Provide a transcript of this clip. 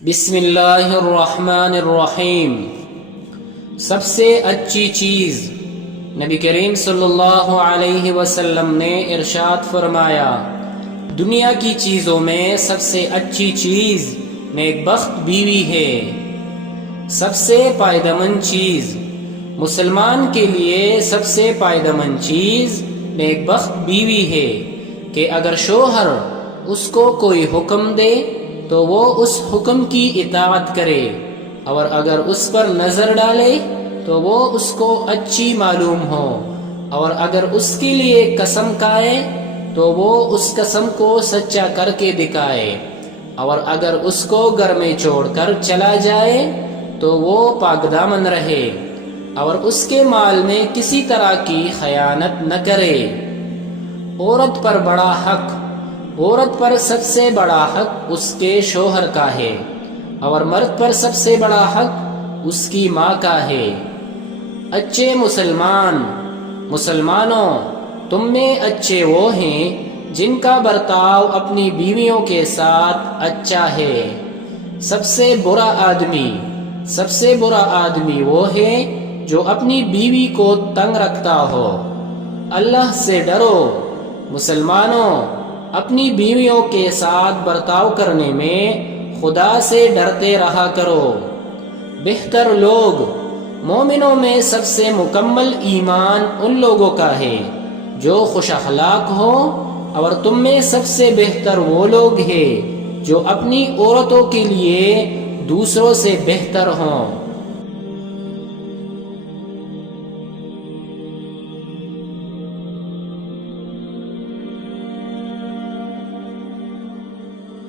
بسم اللہ الرحمن الرحیم۔ سب سے اچھی چیز نبی کریم صلی اللہ علیہ وسلم نے ارشاد فرمایا، دنیا کی چیزوں میں سب سے اچھی چیز نیک بخت بیوی ہے۔ سب سے فائدہ مند چیز مسلمان کے لیے سب سے فائدہ مند چیز نیک بخت بیوی ہے کہ اگر شوہر اس کو کوئی حکم دے تو وہ اس حکم کی اطاعت کرے، اور اگر اس پر نظر ڈالے تو وہ اس کو اچھی معلوم ہو، اور اگر اس کے لیے قسم کھائے تو وہ اس قسم کو سچا کر کے دکھائے، اور اگر اس کو گھر میں چھوڑ کر چلا جائے تو وہ پاک دامن رہے، اور اس کے مال میں کسی طرح کی خیانت نہ کرے۔ عورت پر بڑا حق، عورت پر سب سے بڑا حق اس کے شوہر کا ہے، اور مرد پر سب سے بڑا حق اس کی ماں کا ہے۔ اچھے مسلمانوں، تم میں اچھے وہ ہیں جن کا برتاؤ اپنی بیویوں کے ساتھ اچھا ہے۔ سب سے برا آدمی وہ ہے جو اپنی بیوی کو تنگ رکھتا ہو۔ اللہ سے ڈرو مسلمانوں، اپنی بیویوں کے ساتھ برتاؤ کرنے میں خدا سے ڈرتے رہا کرو۔ بہتر لوگ، مومنوں میں سب سے مکمل ایمان ان لوگوں کا ہے جو خوش اخلاق ہو، اور تم میں سب سے بہتر وہ لوگ ہیں جو اپنی عورتوں کے لیے دوسروں سے بہتر ہوں۔